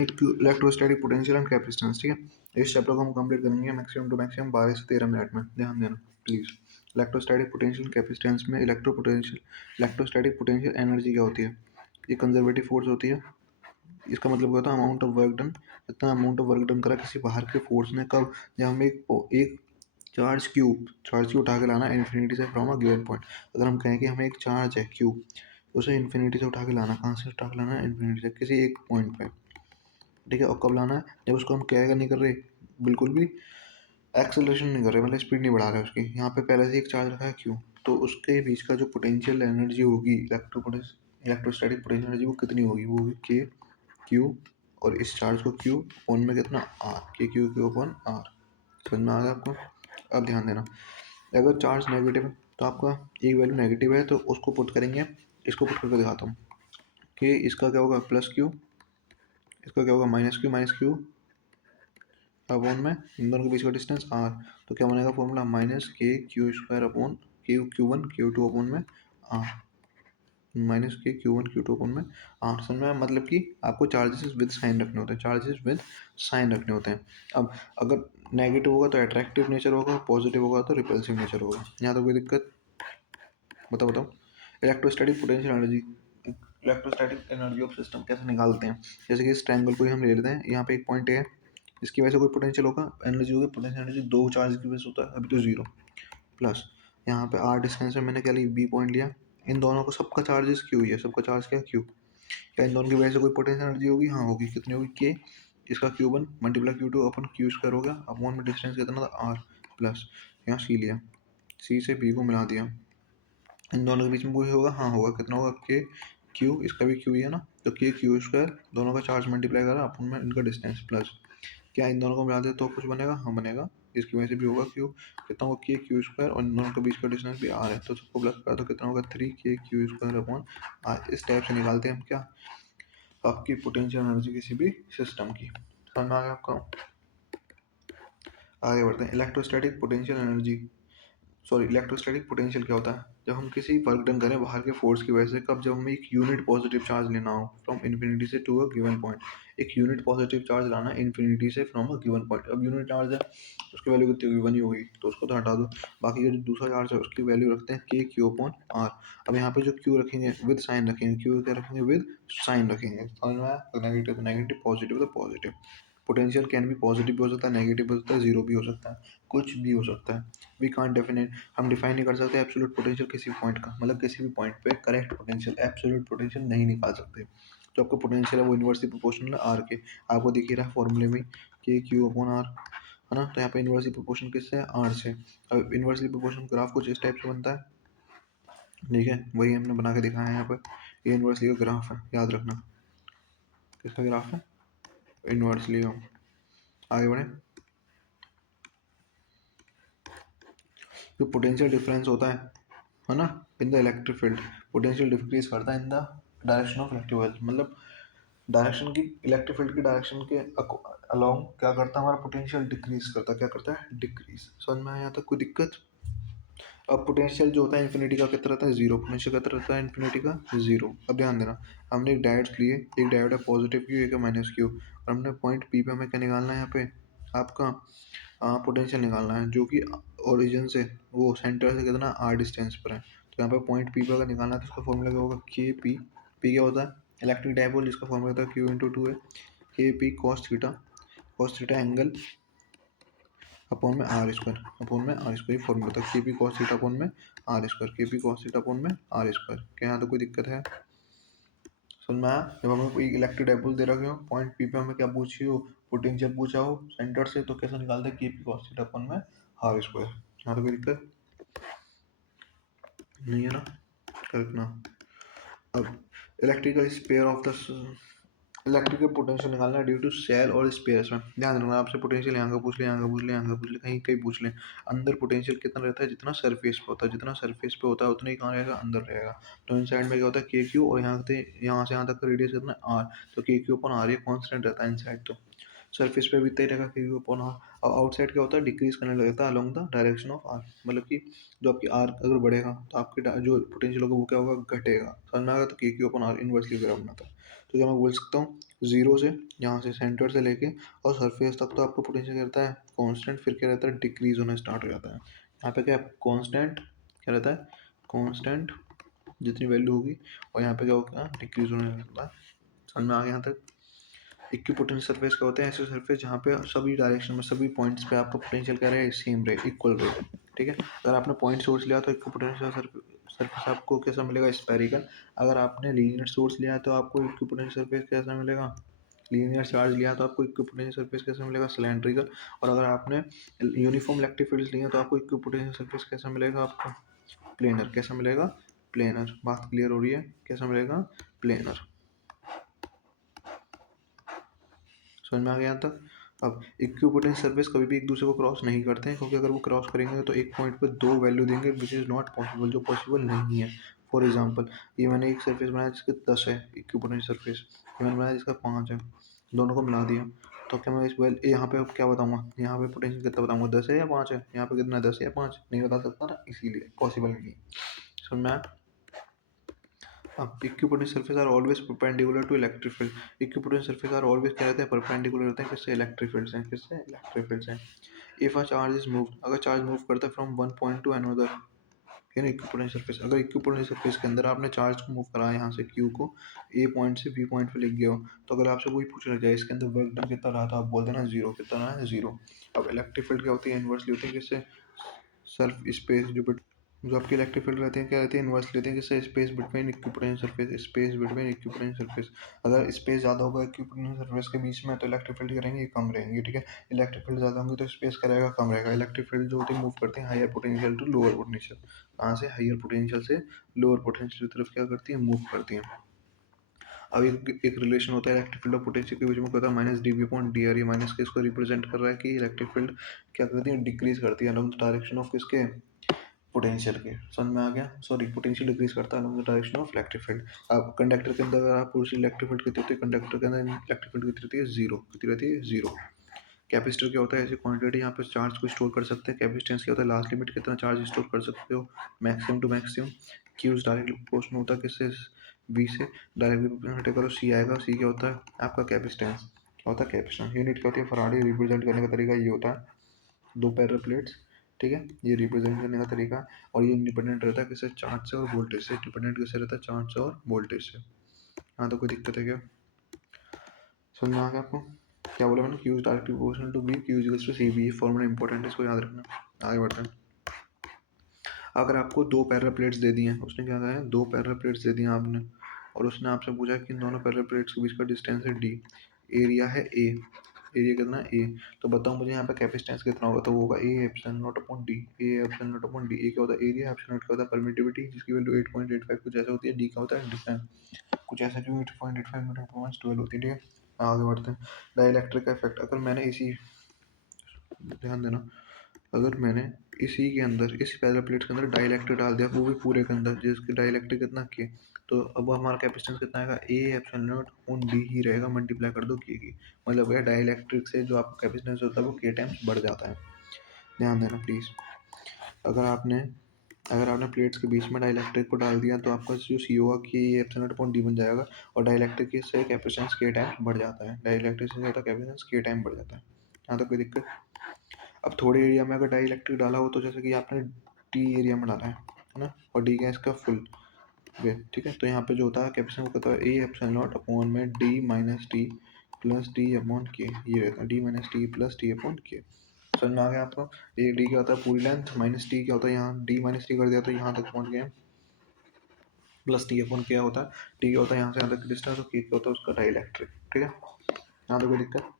Electrostatic potential and capacitance. ठीक है, इस चैप्टर को हम कंप्लीट करेंगे मैक्सिमम टू मैक्सिमम 12 से 13 मिनट में। ध्यान देना प्लीज। इलेक्ट्रोस्टैटिक पोटेंशियल कैपेसिटेंस में इलेक्ट्रोस्टैटिक पोटेंशियल एनर्जी क्या होती है? ये कंजर्वेटिव फोर्स होती है। इसका मतलब क्या होता है? Amount of work done. इतना अमाउंट ऑफ वर्क डन करा किसी बाहर के फोर्स ने, कब? जब हम एक चार्ज क्यू उठा के लाना इन्फिनिटी से फ्रॉम अ गिवन पॉइंट। अगर हम कहें कि हमें एक चार्ज है क्यू, उसे इन्फिनिटी से उठा के लाना, कहाँ से उठा के लाना है? इन्फिनिटी से, किसी एक पॉइंट पे। ठीक है, और कब लाना है? जब उसको हम क्या नहीं कर रहे, बिल्कुल भी एक्सेलरेशन नहीं कर रहे, मतलब स्पीड नहीं बढ़ा रहे उसकी। यहाँ पे पहले से एक चार्ज रखा है क्यू, तो उसके बीच का जो पोटेंशियल एनर्जी होगी, इलेक्ट्रोस्टैटिक पोटेंशियल एनर्जी, वो कितनी होगी? वो होगी के क्यू, और इस चार्ज को क्यू अपॉन में कितना? आर। के क्यू अपॉन आर। समझ में आ गया आपको? अब ध्यान देना, अगर चार्ज नेगेटिव है तो आपका एक वैल्यू नेगेटिव है, तो उसको पुट करेंगे। इसको पुट करके दिखाता हूँ कि इसका क्या होगा? Plus Q. इसका क्या होगा? माइनस क्यू अपॉन में इन दोनों के बीच का डिस्टेंस आर। तो क्या बनेगा फॉर्मूला? माइनस के Q square upon Q one Q two upon में आर। माइनस के Q one Q two upon में आर। समझ में? मतलब कि आपको चार्जेस विद साइन रखने होते हैं, चार्जेस विद साइन रखने होते हैं। अब अगर नेगेटिव होगा तो अट्रैक्टिव नेचर होगा, पॉजिटिव होगा तो रिपल्सिव नेचर होगा। यहाँ तो कोई दिक्कत? बताओ। Electrostatic potential energy, electrostatic energy of system कैसे निकालते हैं? जैसे कि इस ट्रायंगल को ही हम ले लेते हैं। यहाँ पे एक पॉइंट है, इसकी वजह से कोई पोटेंशियल होगा, एनर्जी होगी। पोटेंशियल एनर्जी दो चार्ज की वजह से होता है, अभी तो जीरो। प्लस यहाँ पे आर डिस्टेंस में मैंने क्या ली? बी पॉइंट लिया। इन दोनों को सबका चार्जेस क्यू ही है, सबका चार्ज क्या? क्यू। क्या इन दोनों की वजह से कोई पोटेंशियल एनर्जी होगी? हाँ होगी। कितनी होगी? के, इसका q one multiply q two upon q square हो गया, अपॉन में डिस्टेंस कितना था? आर। प्लस यहाँ सी लिया, सी से बी को मिला दिया। इन दोनों के बीच में कोई होगा? हाँ होगा। कितना होगा? के क्यू, इसका भी क्यू ही है ना, तो के क्यू स्क्वायर, दोनों का चार्ज मल्टीप्लाई करा अपन में इनका डिस्टेंस, प्लस क्या इन दोनों को मिला दे तो कुछ बनेगा? हाँ बनेगा। इसकी वजह से भी होगा क्यू। कितना होगा? के क्यू स्क्वायर, और इन दोनों के बीच का डिस्टेंस भी आर है, तो सबको प्लस करा तो कितना होगा? 3 के क्यू स्क्वायर अपॉन आर। इस टाइप से निकालते हैं हम क्या? आपकी पोटेंशियल एनर्जी किसी भी सिस्टम की। समझ में आ गया आपको? आगे बढ़ते हैं। इलेक्ट्रोस्टैटिक पोटेंशियल क्या होता है? जब हम किसी वर्क डन करें बाहर के फोर्स की वजह से, कब? जब हमें एक यूनिट पॉजिटिव चार्ज लेना हो फ्रॉम इन्फिनिटी से टू अ गिवन पॉइंट। एक यूनिट पॉजिटिव चार्ज लाना है इन्फिनिटी से फ्रॉम अ गिवन पॉइंट। अब यूनिट चार्ज है, उसकी वैल्यू कितनी होगी? वन ही होगी, तो उसको तो हटा दो। बाकी का जो दूसरा चार्ज है उसकी वैल्यू रखते हैं के क्यू अपॉन आर। अब यहाँ पे जो क्यू रखेंगे विद साइन रखेंगे, क्यू क्या रखेंगे? विद साइन रखेंगे। समझ में आया? नेगेटिव तो नेगेटिव, पॉजिटिव तो पॉजिटिव। पोटेंशियल कैन भी पॉजिटिव भी हो सकता है, नेगेटिव भी हो सकता है, जीरो भी हो सकता है, कुछ भी हो सकता है। वी कांट डेफिनेट, हम डिफाइन नहीं कर सकते एब्सोल्यूट पोटेंशियल किसी पॉइंट का, मतलब किसी भी पॉइंट पे करेक्ट पोटेंशियल, एब्सोल्यूट पोटेंशियल नहीं निकाल सकते। जो आपका पोटेंशियल है वो इनवर्सली प्रोपोर्शनल है आर के। आपको दिख ही रहा है फॉर्मूले में, के क्यू अपॉन आर, है ना? तो यहाँ पे इनवर्सली प्रोपोर्शन किससे है? आर से। अब इनवर्सली प्रोपोर्शन ग्राफ कुछ इस टाइप से बनता है। ठीक है, वही हमने बना के दिखाया है यहाँ पर। ये इनवर्सली का ग्राफ है, याद रखना। किसका ग्राफ है? इनवर्सली का। आगे बढ़े। जो पोटेंशियल डिफरेंस होता है ना, in the electric field, potential decrease करता है in the direction of electric field. मतलब डायरेक्शन की, इलेक्ट्रिक फील्ड की डायरेक्शन के अलोंग क्या करता है? हमारा पोटेंशियल डिक्रीज करता है। क्या करता है? डिक्रीज। समझ में आया यहाँ तक? कोई दिक्कत? अब पोटेंशियल जो होता है इन्फिनिटी का कितना रहता है? जीरो। पोटेंशियल कितना रहता है इन्फिनिटी का? जीरो। अब ध्यान देना, हमने एक डायोड लिए, एक डायोड है पॉजिटिव क्यू, एक है माइनस क्यू, और हमने पॉइंट पी पे हमें क्या निकालना है? यहाँ पे आपका पोटेंशियल निकालना है, जो कि ओरिजिन से, वो सेंटर से कितना? आर डिस्टेंस पर है। तो यहाँ पे पॉइंट पी पे अगर निकालना है तो उसका फॉर्मूला क्या होगा? के पी। पी क्या होता है? इलेक्ट्रिक डायपोल, जिसका फॉर्मूला होता है क्यू इंटू टू है, के P cos theta angle upon में आर स्क्वायर, अपॉन में आर स्क्वायर फॉर्मूला था। के पी कॉस थीटा अपॉन में आर स्क्वायर, के पी कॉस थीटा अपॉन में आर स्क्वायर। क्या यहाँ तो कोई दिक्कत है? समझ में आया? जब हमें कोई इलेक्ट्रिक डायपोल दे रखे हो, पॉइंट पी पे हमें क्या पूछी हो? पोटेंशियल पूछा हो सेंटर से, तो कैसे निकालते हैं? के पी कॉस थीटा अपॉन में आर स्क्वायर। यहाँ तो कोई दिक्कत नहीं है ना? कल्पना। अब electrical sphere of the, electrical potential निकालना है ड्यू टू सेल और स्पेयर्स में। ध्यान रखना, आपसे पोटेंशियल यहाँ का पूछ ले, यहाँ का पूछ ले, यहाँ का पूछ ले, कहीं कहीं पूछ ले। अंदर पोटेंशियल कितना रहता है? जितना सरफेस पे होता है, जितना सरफेस पे होता है उतना ही कहाँ रहेगा? अंदर रहेगा। तो इन साइड में क्या होता है? के क्यू, और यहाँ से यहाँ तक का रेडियस कितना? आर। तो के क्यू अपन आर, ये कॉन्स्टेंट रहता है इन साइड। तो सरफेस पे भी इतना ही रहेगा, के क्यू अपन आर। अब आउटसाइड क्या होता है? डिक्रीज करने लगता है along the direction of r. मतलब कि जो आपकी आर अगर बढ़ेगा तो आपकी जो पोटेंशियल होगा वो क्या होगा? घटेगा। समझ में आ गया? तो k q upon r inversely graph बनाता है। तो क्या मैं बोल सकता हूँ? जीरो से, यहाँ से सेंटर से लेके और सरफेस तक तो आपको पोटेंशियल क्या रहता है कांस्टेंट, फिर क्या रहता है डिक्रीज होना स्टार्ट हो जाता है। यहाँ पे क्या कांस्टेंट क्या रहता है, कांस्टेंट जितनी वैल्यू होगी, और यहाँ पे क्या होगा डिक्रीज होने लगता है। समझ में आ गया यहाँ तक। इक्विपोटेंशियल सरफेस क्या होते हैं, ऐसे सरफेस जहाँ पे सभी डायरेक्शन में सभी पॉइंट्स पे आपका पोटेंशियल क्या रहे सेम रहे, इक्वल रहे। ठीक है, अगर आपने पॉइंट सोर्स लिया तो इक्विपोटेंशियल सरफेस आपको कैसा मिलेगा, स्पेरिकल। अगर आपने लीनियर सोर्स लिया तो आपको इक्विपोटेंशियल सरफेस कैसा मिलेगा, लीनियर चार्ज लिया तो आपको इक्विपोटेंशियल सरफेस कैसा मिलेगा, सिलेंड्रिकल। और अगर आपने यूनिफॉर्म इलेक्ट्रिक फील्ड लिए तो आपको इक्विपोटेंशियल सरफेस कैसा मिलेगा, आपको प्लेनर। कैसा मिलेगा, प्लेनर। बात क्लियर हो रही है, कैसा मिलेगा, प्लेनर। समझ में आ गया यहाँ तक। अब इक्विपोटेंशियल सरफेस कभी भी एक दूसरे को क्रॉस नहीं करते हैं, क्योंकि अगर वो क्रॉस करेंगे तो एक पॉइंट पे दो वैल्यू देंगे विच इज़ नॉट पॉसिबल, जो पॉसिबल नहीं है। फॉर एग्जांपल ये मैंने एक सरफेस बनाया जिसके 10 है इक्विपोटेंशियल सरफेस, ये मैंने बनाया जिसका 5 है, दोनों को मिला दिया। तो क्या मैं इस यहाँ पे अब क्या बताऊंगा, यहाँ पे पोटेंशियल कितना बताऊंगा, 10 है या 5 है, यहाँ पे कितना 10 है या 5 नहीं बता सकता ना, इसीलिए पॉसिबल नहीं है। समझ में आया। Equipotential surface are always perpendicular to electric field. Equipotential surface are always क्या रहते हैं, परपेंडिकुलर रहते हैं किससे, इलेक्ट्रिक फील्ड से। किससे, इलेक्ट्रिक फील्ड से। If a charge is move, अगर चार्ज मूव करता है from one point two another in equipotential surface, अगर इक्विपोटेंशियल सरफेस के अंदर आपने चार्ज को मूव करा यहाँ से Q को ए पॉइंट से बी पॉइंट पे लेके गए हो, तो अगर आपसे वही पूछना जाए इसके अंदर वर्क डन कितना रहा, तो आप बोल देना जीरो। कितना रहा है, जीरो। अब इलेक्ट्रिक फील्ड क्या होती है, इन्वर्सली होती है किससे, सेल्फ स्पेस जो आपकी इलेक्ट्रिक फील्ड रहती है क्या रहती है, इन्वर्स लेते हैं किससे, space between equipotential surface, space between equipotential surface. अगर स्पेस ज़्यादा होगा इक्विपोटेंशियल सरफेस के बीच में तो इलेक्ट्रिक फील्ड करेंगे कम रहेंगी। ठीक है, इलेक्ट्रिक फील्ड ज़्यादा होंगी तो स्पेस क्या रहेगा, कम रहेगा। इलेक्ट्रिक फील्ड जो होती है मूव करते हैं higher potential to lower potential, कहाँ से, हायर पोटेंशियल से लोअर पोटेंशियल की तरफ क्या करती है, मूव करती हैं। अब एक रिलेशन होता है इलेक्ट्रिक फील्ड और पोटेंशियल के बीच में, होता है minus d v upon d r. ये माइनस के इसको रिप्रेजेंट कर रहा है कि इलेक्ट्रिक फील्ड क्या करती है, डिक्रीज करती है अलॉन्ग द डायरेक्शन ऑफ किसके, पोटेंशियल के। समझ में आ गया, सॉरी पोटेंशियल डिक्रीज करता है along the direction of electric field. अब कंडक्टर के अंदर अगर आप पूरी इलेक्ट्रिक फील्ड कितनी होती है, कंडक्टर के अंदर इलेक्ट्रिक फील्ड कितनी रहती है, जीरो। कितनी रहती है, जीरो। कैपेसिटर क्या होता है, ऐसी क्वांटिटी यहाँ पे चार्ज को स्टोर कर सकते हैं। कैपेसिटेंस क्या होता है, लास्ट लिमिट कितना चार्ज स्टोर कर सकते हो, maximum to maximum. Q is directly proportional होता है किससे, वी से। डायरेक्टली प्रोपोर्शनल करो, सी आएगा। सी क्या होता है आपका कैपेसिटेंस, क्या होता है कैपेसिटेंस। यूनिट क्या होती है, फराडी। रिप्रेजेंट करने का तरीका ये होता है, दो पैरल प्लेट्स। ठीक है, ये रिप्रेजेंट करने का तरीका। और ये इंडिपेंडेंट रहता है किससे, चार्ज से और वोल्टेज से। डिपेंडेंट किससे रहता है, चार्ज से और वोल्टेज से। हाँ तो कोई दिक्कत है क्या, समझ में आ गया आपको। क्या बोला मैंने, q is directly proportional to B, q is equals to C B. ये फॉर्मूला इंपॉर्टेंट है, इसको याद रखना। आगे बढ़ते हैं। अगर आपको दो पैरल प्लेट्स दे दी हैं, उसने क्या कहा है, दो पैरल प्लेट्स दे दी हैं आपने, और उसने आपसे पूछा कि इन दोनों पैरल प्लेट्स के बीच का डिस्टेंस है डी, एरिया है ए। एरिया कितना है, ए। तो बताओ मुझे यहाँ पे कैपेसिटेंस कितना होगा, तो वो होगा A epsilon not upon D. A epsilon not upon D. A क्या होता है, एरिया। एप्सिलॉन नॉट क्या होता है, परमिटिविटी, जिसकी वैल्यू 8.85 कुछ ऐसा होती है। डी का होता है डिस्टेंस, कुछ ऐसा क्यों 8.85 मीटर पर 12 होती है। ठीक है, आगे बढ़ते हैं। डाइलेक्ट्रिक का इफेक्ट, अगर मैंने इसी, ध्यान देना, अगर मैंने इसी के अंदर, इस पैरल प्लेट के अंदर डाइलेक्ट्रिक डाल दिया, वो भी पूरे के अंदर, जिसकी डाइलेक्ट्रिक कितना के, तो अब हमारा कैपेसिटेंस कितना आएगा, A epsilon not on D ही रहेगा, मल्टीप्लाई कर दो के की। मतलब क्या, डाइलेक्ट्रिक से जो आपका कैपेसिटेंस होता है वो के टाइम्स बढ़ जाता है। ध्यान देना प्लीज़। अगर आपने अगर आपने प्लेट्स के बीच में डाइलेक्ट्रिक को डाल दिया तो आपका जो सी होगा कि ए एप्सिलॉन नॉट अपॉन डी बन जाएगा, और डाइलेक्ट्रिक से कैपेसिटेंस के टाइम्स बढ़ जाता है। डाइलेक्ट्रिक से ज़्यादा कैपेसिटेंस के टाइम बढ़ जाता है। यहाँ तक कोई दिक्कत। अब थोड़े एरिया में अगर डाइलेक्ट्रिक डाला हो, तो जैसे कि आपने टी एरिया में डाला है ना, और डी गैस का फुल वे। ठीक है, तो यहाँ पे जो होता है कैपेसिटेंस वो कहता है ए एप्सिलॉन नॉट अपॉन में D minus T plus T upon के। ये रहता है D minus T plus T upon के। समझ में आ गया आपको। ए डी क्या होता है पूरी लेंथ, माइनस टी क्या होता है, यहाँ डी माइनस टी कर दिया तो यहाँ तक पहुँच गए, प्लस टी अपॉन क्या होता है, टी होता है यहाँ से यहाँ तक डिस्टेंस, और के क्या होता है उसका डाइलेक्ट्रिक। ठीक है, यहाँ तक कोई दिक्कत।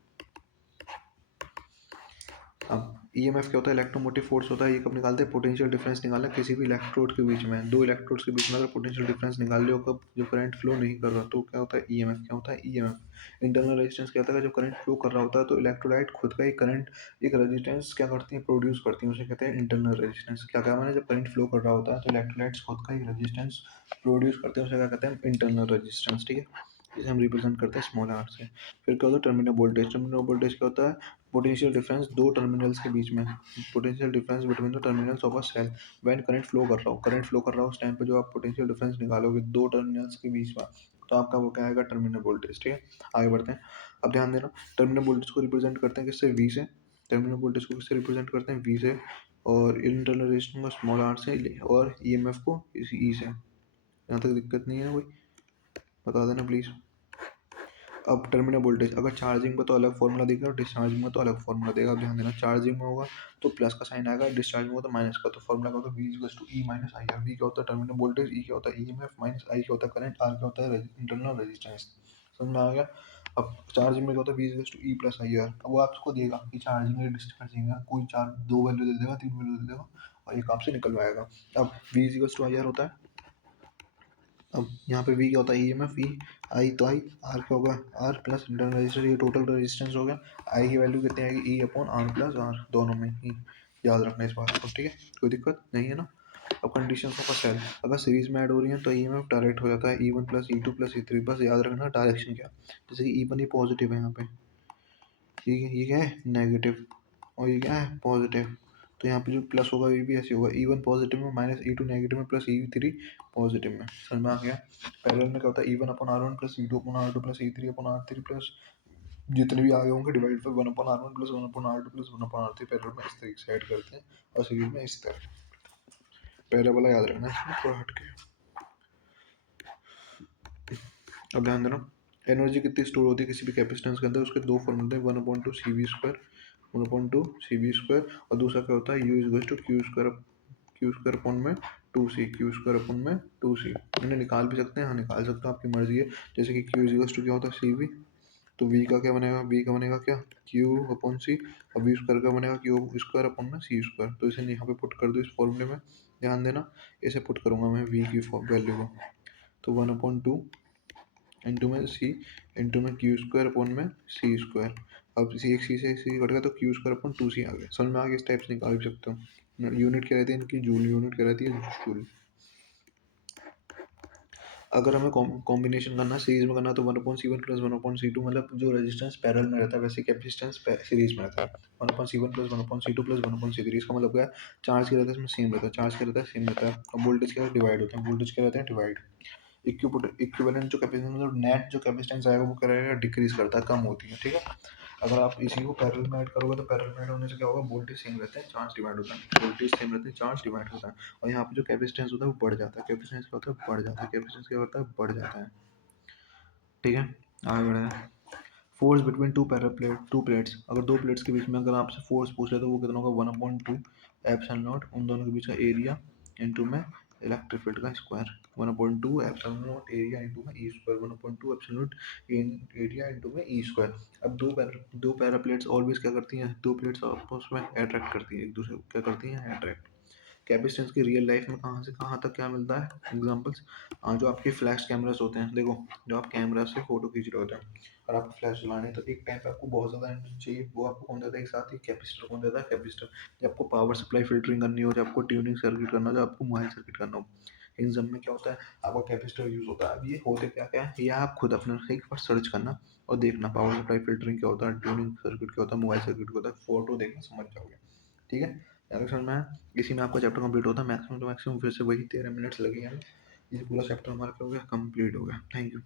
अब ईएमएफ क्या होता है, इलेक्ट्रोमोटिव फोर्स होता है। ये कब निकालते हैं, पोटेंशियल डिफरेंस निकालना है किसी भी इलेक्ट्रोड के बीच में। दो इलेक्ट्रोड्स के बीच में अगर पोटेंशियल डिफरेंस निकाल लियो कब, जब करंट फ्लो नहीं कर रहा, तो क्या होता है ईएमएफ। क्या होता है ईएमएफ। इंटरनल रेजिस्टेंस क्या होता है, जब करंट फ्लो कर रहा होता है तो इलेक्ट्रोलाइट खुद का एक करंट, एक रेजिस्टेंस क्या करती है, प्रोड्यूस करती है, उसे कहते हैं इंटरनल रेजिस्टेंस। क्या कहा मैंने, जब करंट फ्लो कर रहा होता है तो इलेक्ट्रोलाइट्स खुद का एक रेजिस्टेंस प्रोड्यूस करते हैं, उसे क्या कहते हैं, इंटरनल रेजिस्टेंस। ठीक है, इसे हम रिप्रेजेंट करते हैं स्मॉल आर से। फिर क्या होता है टर्मिनल वोल्टेज। टर्मिनल वोल्टेज क्या होता है, पोटेंशियल डिफरेंस दो टर्मिनल्स के बीच में, potential difference between the terminals of a cell when current flow कर रहा हो। करंट फ्लो कर रहा हो उस टाइम पे जो आप पोटेंशियल डिफरेंस निकालोगे दो टर्मिनल्स के बीच में, तो आपका वो क्या आएगा, टर्मिनल वोल्टेज। ठीक है, आगे बढ़ते हैं। अब ध्यान देना, टर्मिनल वोल्टेज को रिप्रेजेंट करते हैं किससे, वी से। टर्मिनल वोल्टेज को किससे रिप्रेजेंट करते हैं, वी से, और इंटरनल रेजिस्टेंस को स्मॉल आर से, और ईएमएफ को ई से। यहाँ तक दिक्कत नहीं है कोई, बता देना प्लीज़। अब टर्मिनल वोल्टेज अगर चार्जिंग में तो अलग फॉर्मूला देगा और डिस्चार्जिंग में तो अलग फॉर्मूला देगा। अब ध्यान देना, चार्जिंग में होगा तो प्लस का साइन आएगा, डिस्चार्ज में होगा तो माइनस का। तो फॉर्मूला क्या होता है, V equals to E minus I R. V क्या होता है, टर्मिनल वोल्टेज, ई क्या होता है ईएमएफ, माइनस आई क्या होता है करंट, आर क्या होता है इंटरनल रेजिस्टेंस। समझ में आ गया। अब चार्जिंग में क्या होता है, V equals to E plus I R. अब वो आपको देगा कि चार्जिंग है डिस्चार्जिंग है, कोई चार दो वैल्यू दे देगा, तीन वैल्यू दे देगा, और एक आपसे निकलवाएगा। अब V equals to I R होता है। अब यहाँ पे वी क्या होता है, ई एम एफ, ई आई तो आई, आर क्या होगा, आर प्लस इंटरनल रेजिस्टेंस, ये टोटल रेजिस्टेंस हो गया। आई की वैल्यू कितनी आएगी, E upon R plus R, दोनों में ही याद रखना इस बात को। ठीक है, कोई दिक्कत नहीं है ना। अब कंडीशन का फर्स्ट है, अगर सीरीज में ऐड हो रही है तो ई एम एफ डायरेक्ट हो जाता है E one plus E to plus E three. बस याद रखना डायरेक्शन क्या, जैसे कि ई वन ही पॉजिटिव है यहाँ पे, ठीक है, ये क्या है नेगेटिव, और ये क्या है पॉजिटिव। तो यहाँ पे जो प्लस होगा ये भी ऐसे होगा, ई वन पॉजिटिव में माइनस ई टू नेगेटिव में प्लस ई थ्री पॉजिटिव में। समझ में आ गया। पैरेलल में क्या होता है, E one upon R one plus E two upon R two plus E three upon R three plus जितने भी आगे होंगे divide by one upon R one plus one upon R two plus one upon R three. Parallel में इस तरीके से add करते हैं और सीरीज में इस तरह। पहले वाला याद रखना है, इसमें थोड़ा हटके। अब ध्यान देना, एनर्जी कितनी स्टोर होती है किसी भी कैपेसिटेंस के अंदर, उसके दो फॉर्मूले हैं, one upon two C V square, one upon two C V square, और दूसरा क्या होता है, U is two Q square upon में two C, Q square upon में टू सी। इन्हें निकाल भी सकते हैं, हाँ निकाल सकते हो, आपकी मर्जी है। जैसे कि क्यू इज टू क्या होता है सी वी, तो वी का क्या बनेगा, वी का बनेगा क्या, क्यू अपॉन सी, और वी स्क्वायर का बनेगा क्यू स्क्वायर अपॉन में सी स्क्वायर। तो इसे यहाँ पे पुट कर दो इस फॉर्मूले में। ध्यान देना, इसे पुट करूँगा मैं वी की वैल्यू को, तो वन अपॉन टू इंटू में सी इंटू में क्यू स्क्वायर अपॉन में सी स्क्वायर। अब सी एक सी से सी कट गया तो क्यू स्क्वायर अपॉन टू सी आ गया। समझ में आ गया, इस टाइप से निकाल भी सकते हो। यूनिट क्या रहती है इनकी, जूल, यूनिट क्या रहती है जूल। अगर हमें कॉम्बिनेशन करना सीरीज में करना तो one upon C one plus one upon C two, मतलब जो रेजिस्टेंस पैरेलल में रहता है वैसे कैपेसिटेंस सीरीज में रहता है। One upon C one plus one upon C two plus one upon C three, इसका मतलब क्या है, चार्ज क्या रहता है इसमें सेम रहता है, चार्ज क्या रहता है सेम रहता है, और वोल्टेज क्या डिवाइड होते हैं, वोल्टेज क्या रहते हैं डिवाइड। इक्विवेलेंट जो कैपेसिटेंस मतलब नेट जो कैपेसिटेंस आएगा वो क्या रहेगा, डिक्रीज करता है, कम होती है। ठीक है, अगर आप इसी को पैरेलल में ऐड करोगे तो पैरेलल में ऐड होने से क्या होगा, वोल्टेज सेम रहता है, चार्ज डिवाइड होता है, वोल्टेज सेम रहता है, चार्ज डिवाइड होता है, और यहाँ पे जो कैपेसिटेंस होता है वो बढ़ जाता है। कैपेसिटेंस क्या होता है, बढ़ जाता है, कैपेसिटेंस क्या होता है, बढ़ जाता है। ठीक है, आगे बढ़े हैं। फोर्स बिटवीन टू प्लेट्स, अगर दो प्लेट्स के बीच में अगर आपसे फोर्स पूछ रहे तो वो कितना होगा, one upon two epsilon not, उन दोनों के बीच का एरिया इंटू में इलेक्ट्रिक फील्ड का square, one upon two epsilon not area into में E square, one upon two epsilon not area into में ई स्क्वायर। अब दो पैरा प्लेट्स ऑलवेज क्या करती हैं, दो प्लेट्स आपस में अट्रैक्ट करती हैं, एक दूसरे को क्या करती हैं, अट्रैक्ट। कैपेसिटेंस की रियल लाइफ में कहाँ से कहाँ तक क्या मिलता है एग्जांपल्स, जो आपके फ्लैश कैमरास होते हैं, देखो जो आप कैमरा से फोटो खींच रहे होते हैं और आपको फ्लैश चलाने हैं, तो एक टाइम पे आपको बहुत ज़्यादा एनर्जी चाहिए, वो आपको कौन देता है, एक साथ ही कैपेसिटर कौन देता है, कैपेसिटर। जब आपको पावर सप्लाई फिल्टरिंग करनी हो, जब आपको ट्यूनिंग सर्किट करना हो, जब आपको मोबाइल सर्किट करना हो, इन सब में क्या होता है, आपका कैपेसिटर यूज़ होता है। अब ये होते क्या क्या है, ये आप खुद अपने एक बार सर्च करना और देखना, पावर सप्लाई फिल्टरिंग क्या होता है, ट्यूनिंग सर्किट क्या होता है, मोबाइल सर्किट क्या होता है, फोटो देखना समझ जाओगे। ठीक है, यार समझ में आया। इसी में आपका चैप्टर कंप्लीट होता है, मैक्सिमम टू मैक्सिमम फिर से वही 13 मिनट्स लगे हैं। ये पूरा चैप्टर हमारा क्या हो गया, कंप्लीट हो गया। Thank you.